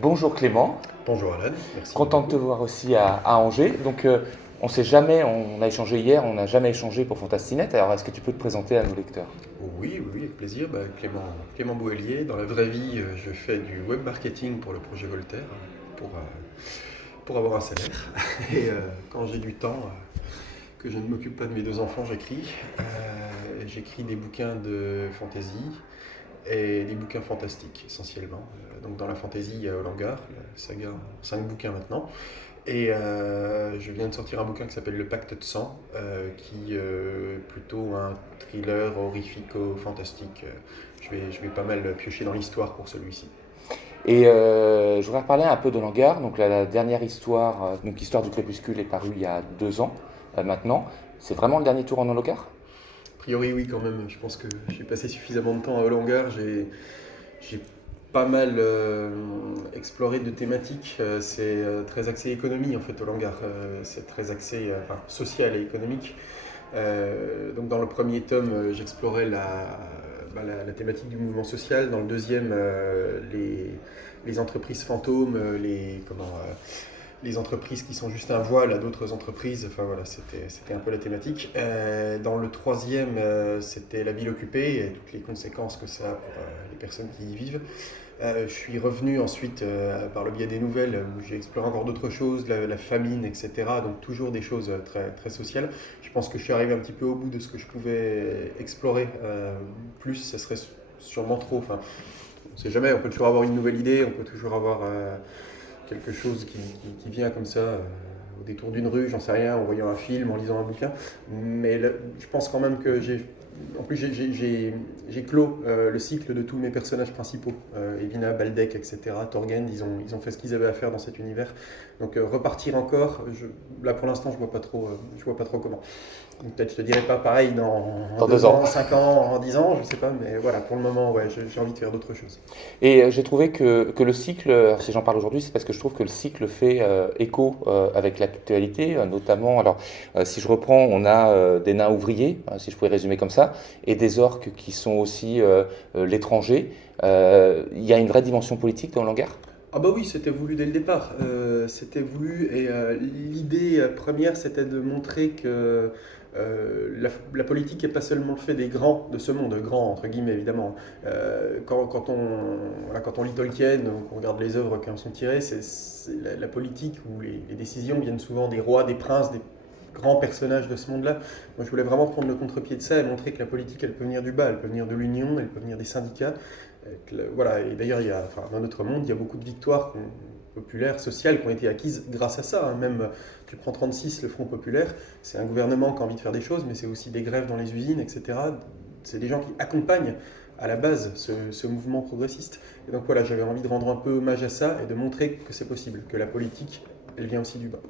Bonjour Clément, Bonjour Alan, merci de me content de te recevoir. voir aussi à Angers. On sait jamais, on a échangé hier, on n'a jamais échangé pour Fantastinet. Alors est-ce que tu peux te présenter à nos lecteurs? Oui, oui, oui, avec plaisir. Clément Boellier. Dans la vraie vie, je fais du web marketing pour le projet Voltaire, pour avoir un salaire. Et quand j'ai du temps, que je ne m'occupe pas de mes deux enfants, j'écris. J'écris des bouquins de fantasy et des bouquins fantastiques essentiellement. Donc dans la fantasy, il y a Hollangar, la saga, 5 bouquins maintenant. Et je viens de sortir un bouquin qui s'appelle Le Pacte de sang, qui est plutôt un thriller horrifico-fantastique. Je vais pas mal piocher dans l'histoire pour celui-ci. Je voudrais reparler un peu de l'Hangar. Donc la dernière histoire, donc l'histoire du crépuscule est parue il y a 2 ans maintenant. C'est vraiment le dernier tour en Hangar? A priori, oui, quand même. Je pense que j'ai passé suffisamment de temps à Hollangar. J'ai pas mal exploré de thématiques. C'est très axé économie, en fait, Hollangar. C'est très axé enfin, social et économique. Donc dans le premier tome, j'explorais la thématique du mouvement social. Dans le deuxième, les entreprises fantômes, les entreprises qui sont juste un voile à d'autres entreprises. Enfin voilà, c'était un peu la thématique. Dans le troisième, c'était la ville occupée et toutes les conséquences que ça a pour les personnes qui y vivent. Je suis revenu ensuite par le biais des nouvelles où j'ai exploré encore d'autres choses, la famine, etc. Donc toujours des choses très, très sociales. Je pense que je suis arrivé un petit peu au bout de ce que je pouvais explorer. Plus, ça serait sûrement trop. Enfin, on ne sait jamais, on peut toujours avoir une nouvelle idée, on peut toujours avoir quelque chose qui vient comme ça. Au détour d'une rue, j'en sais rien, en voyant un film, en lisant un bouquin. Mais là, je pense quand même que en plus, j'ai clos le cycle de tous mes personnages principaux. Evina, Baldec, etc. Torgen, ils ont fait ce qu'ils avaient à faire dans cet univers. Donc repartir encore, là pour l'instant, je vois pas trop comment. Peut-être je te dirai pas pareil dans Dans deux 2 ans. ans, 5 ans, en 10 ans, je sais pas. Mais voilà, pour le moment, ouais, j'ai envie de faire d'autres choses. J'ai trouvé que le cycle, si j'en parle aujourd'hui, c'est parce que je trouve que le cycle fait écho avec l'actualité, notamment, alors si je reprends, on a des nains ouvriers, si je pouvais résumer comme ça, et des orques qui sont aussi l'étranger. Il y a une vraie dimension politique dans l'hangar. Ah bah oui, c'était voulu dès le départ. C'était voulu et l'idée première, c'était de montrer que la politique n'est pas seulement le fait des grands de ce monde, grands entre guillemets évidemment. Quand on lit Tolkien, ou qu'on regarde les œuvres qui en sont tirées, la politique ou les décisions viennent souvent des rois, des princes, des grands personnages de ce monde-là. Moi, je voulais vraiment prendre le contre-pied de ça et montrer que la politique, elle peut venir du bas, elle peut venir de l'union, elle peut venir des syndicats. Voilà, et d'ailleurs, enfin, dans notre monde, il y a beaucoup de victoires populaires, sociales, qui ont été acquises grâce à ça. Hein. Même, tu prends 36, le Front populaire, c'est un gouvernement qui a envie de faire des choses, mais c'est aussi des grèves dans les usines, etc. C'est des gens qui accompagnent à la base ce mouvement progressiste. Et donc voilà, j'avais envie de rendre un peu hommage à ça et de montrer que c'est possible, que la politique, elle vient aussi du bas.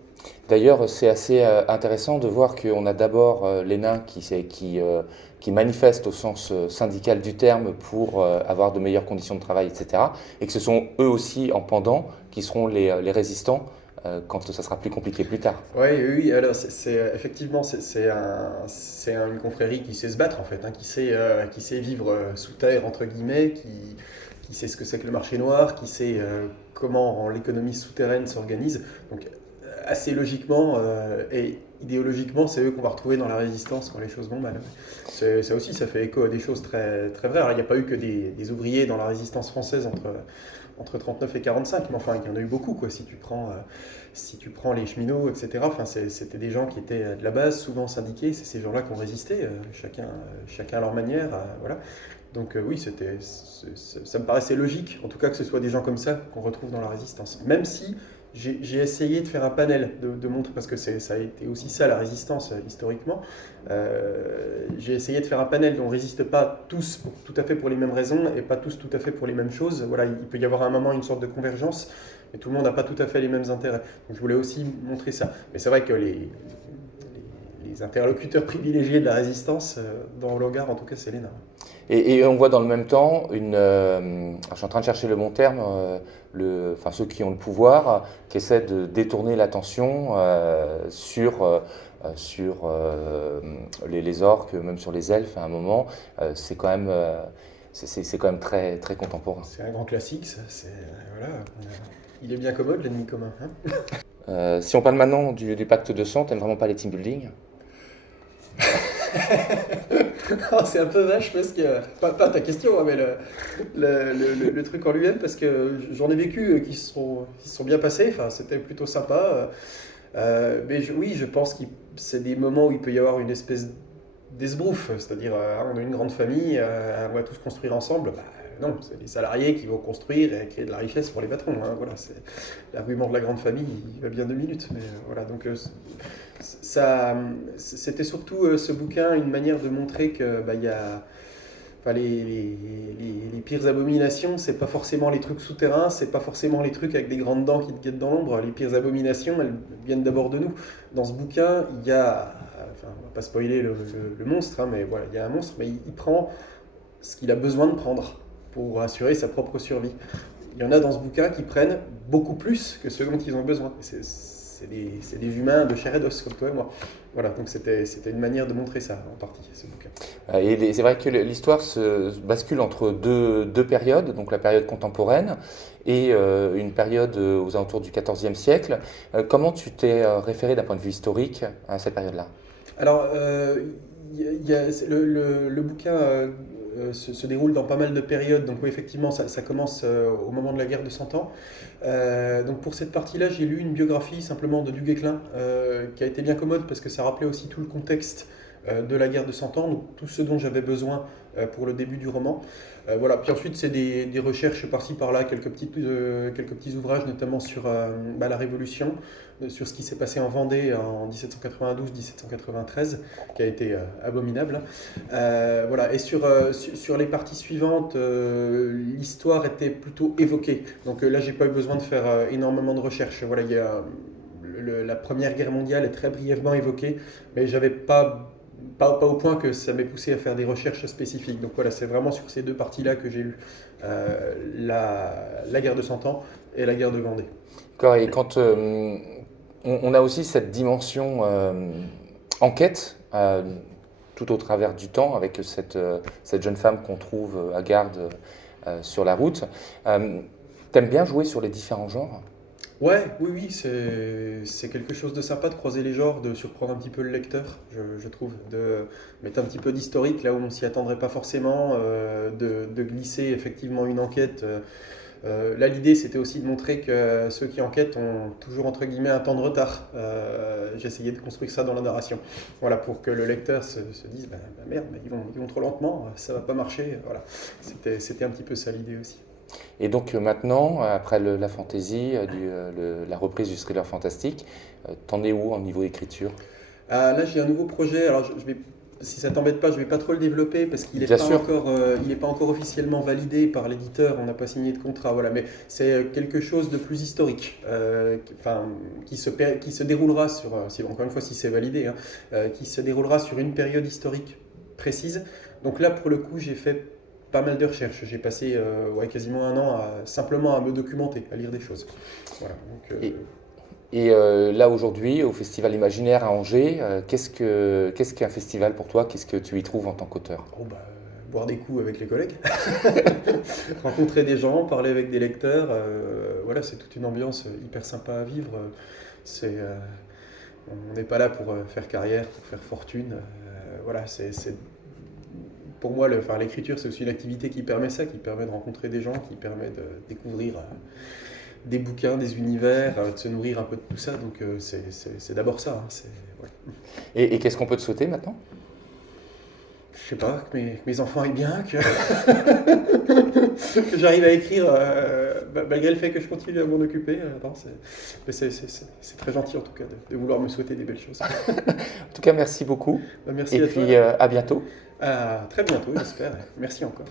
D'ailleurs, c'est assez intéressant de voir qu'on a d'abord les nains qui manifestent au sens syndical du terme pour avoir de meilleures conditions de travail, etc. Et que ce sont eux aussi, en pendant, qui seront les résistants quand ça sera plus compliqué plus tard. Oui, oui, oui, alors effectivement une confrérie qui sait se battre en fait, hein, qui sait vivre sous terre entre guillemets, qui sait ce que c'est que le marché noir, qui sait comment l'économie souterraine s'organise. Donc assez logiquement et idéologiquement, c'est eux qu'on va retrouver dans la résistance quand les choses vont mal. Ça aussi, ça fait écho à des choses très, très vraies. Alors, il n'y a pas eu que des ouvriers dans la résistance française entre 39 et 45, mais enfin, il y en a eu beaucoup, quoi. Si tu prends les cheminots, etc., enfin, c'était des gens qui étaient de la base, souvent syndiqués, c'est ces gens-là qui ont résisté, chacun à leur manière, voilà. Donc oui, ça me paraissait logique, en tout cas que ce soit des gens comme ça qu'on retrouve dans la résistance. Même si j'ai essayé de faire un panel de montrer, parce que ça a été aussi ça la résistance historiquement. J'ai essayé de faire un panel dont on ne résiste pas tous tout à fait pour les mêmes raisons et pas tous tout à fait pour les mêmes choses. Voilà, il peut y avoir à un moment une sorte de convergence, mais tout le monde n'a pas tout à fait les mêmes intérêts. Donc je voulais aussi montrer ça. Mais c'est vrai que les interlocuteurs privilégiés de la résistance, dans Hollangar en tout cas, c'est l'ENA. Et on voit dans le même temps je suis en train de chercher le bon terme, enfin ceux qui ont le pouvoir, qui essaient de détourner l'attention sur les orques, même sur les elfes à un moment. C'est quand même c'est quand même très, très contemporain. C'est un grand classique, ça. Voilà, il est bien commode, l'ennemi commun. Hein. Si on parle maintenant du pacte de sang, t'aimes vraiment pas les team building? Oh, c'est un peu vache parce que, pas ta question, hein, mais le truc en lui-même, parce que j'en ai vécu qui se sont bien passés, enfin, c'était plutôt sympa. Mais oui, je pense que c'est des moments où il peut y avoir une espèce d'esbrouffe, c'est-à-dire on a une grande famille, on va tous construire ensemble. Bah, non, c'est les salariés qui vont construire et créer de la richesse pour les patrons. Hein, voilà, c'est l'argument de la grande famille, il va bien 2 minutes. Mais voilà, donc ça, c'était surtout ce bouquin une manière de montrer que il y a, enfin, les pires abominations, c'est pas forcément les trucs souterrains, c'est pas forcément les trucs avec des grandes dents qui te guettent dans l'ombre. Les pires abominations, elles viennent d'abord de nous. Dans ce bouquin, il y a, enfin, on va pas spoiler le monstre, hein, mais voilà, il y a un monstre, mais il prend ce qu'il a besoin de prendre pour assurer sa propre survie. Il y en a dans ce bouquin qui prennent beaucoup plus que ce dont ils ont besoin. C'est des humains de chair et d'os, comme toi et moi. Voilà, donc c'était une manière de montrer ça, en partie, ce bouquin. Et c'est vrai que l'histoire se bascule entre deux périodes, donc la période contemporaine et une période aux alentours du XIVe siècle. Comment tu t'es référé d'un point de vue historique à cette période-là? Alors, le bouquin se déroule dans pas mal de périodes, donc oui, effectivement, ça commence au moment de la guerre de 100 ans. Donc pour cette partie-là, j'ai lu une biographie simplement de Du Guesclin, qui a été bien commode parce que ça rappelait aussi tout le contexte de la guerre de 100 ans, donc tout ce dont j'avais besoin pour le début du roman. Voilà. Puis ensuite, c'est des recherches par-ci par-là, quelques petits ouvrages, notamment sur la Révolution, sur ce qui s'est passé en Vendée en 1792-1793, qui a été abominable. Voilà. Et sur les parties suivantes, l'histoire était plutôt évoquée. Donc là, j'ai pas eu besoin de faire énormément de recherches. Voilà, la Première Guerre mondiale est très brièvement évoquée, mais j'avais pas au point que ça m'ait poussé à faire des recherches spécifiques. Donc voilà, c'est vraiment sur ces deux parties-là que j'ai lu la guerre de 100 ans et la guerre de Vendée. D'accord, et quand on a aussi cette dimension enquête tout au travers du temps avec cette jeune femme qu'on trouve à garde sur la route. T'aimes bien jouer sur les différents genres? Ouais, oui, c'est quelque chose de sympa de croiser les genres, de surprendre un petit peu le lecteur, je trouve, de mettre un petit peu d'historique là où on s'y attendrait pas forcément, de glisser effectivement une enquête. Là, l'idée, c'était aussi de montrer que ceux qui enquêtent ont toujours, entre guillemets, un temps de retard. J'essayais de construire ça dans la narration. Voilà, pour que le lecteur se dise, merde, ils vont trop lentement, ça va pas marcher. Voilà, c'était un petit peu ça l'idée aussi. Et donc maintenant, après la fantasy, la reprise du thriller fantastique, t'en es où en niveau écriture? Là, j'ai un nouveau projet. Alors, si ça t'embête pas, je vais pas trop le développer parce qu'il n'est Bien pas sûr. encore, il est pas encore officiellement validé par l'éditeur. On n'a pas signé de contrat. Voilà, mais c'est quelque chose de plus historique, qui se déroulera encore une fois, si c'est validé, hein, qui se déroulera sur une période historique précise. Donc là, pour le coup, j'ai fait pas mal de recherches. J'ai passé quasiment un an simplement à me documenter, à lire des choses. Voilà, donc, Et là aujourd'hui, au Festival Imaginaire à Angers, qu'est-ce qu'un festival pour toi? Qu'est-ce que tu y trouves en tant qu'auteur? boire des coups avec les collègues, rencontrer des gens, parler avec des lecteurs. Voilà, c'est toute une ambiance hyper sympa à vivre. On n'est pas là pour faire carrière, pour faire fortune. Voilà, pour moi, l'écriture, c'est aussi une activité qui permet ça, qui permet de rencontrer des gens, qui permet de découvrir des bouquins, des univers, de se nourrir un peu de tout ça. Donc c'est d'abord ça. Hein, ouais. Et qu'est-ce qu'on peut te souhaiter maintenant? Je sais pas, que mes enfants aillent bien, que j'arrive à écrire malgré le fait que je continue à m'en occuper. C'est très gentil en tout cas de vouloir me souhaiter des belles choses. En tout cas, merci beaucoup. Merci Et à puis toi. à bientôt. À très bientôt, j'espère. Merci encore.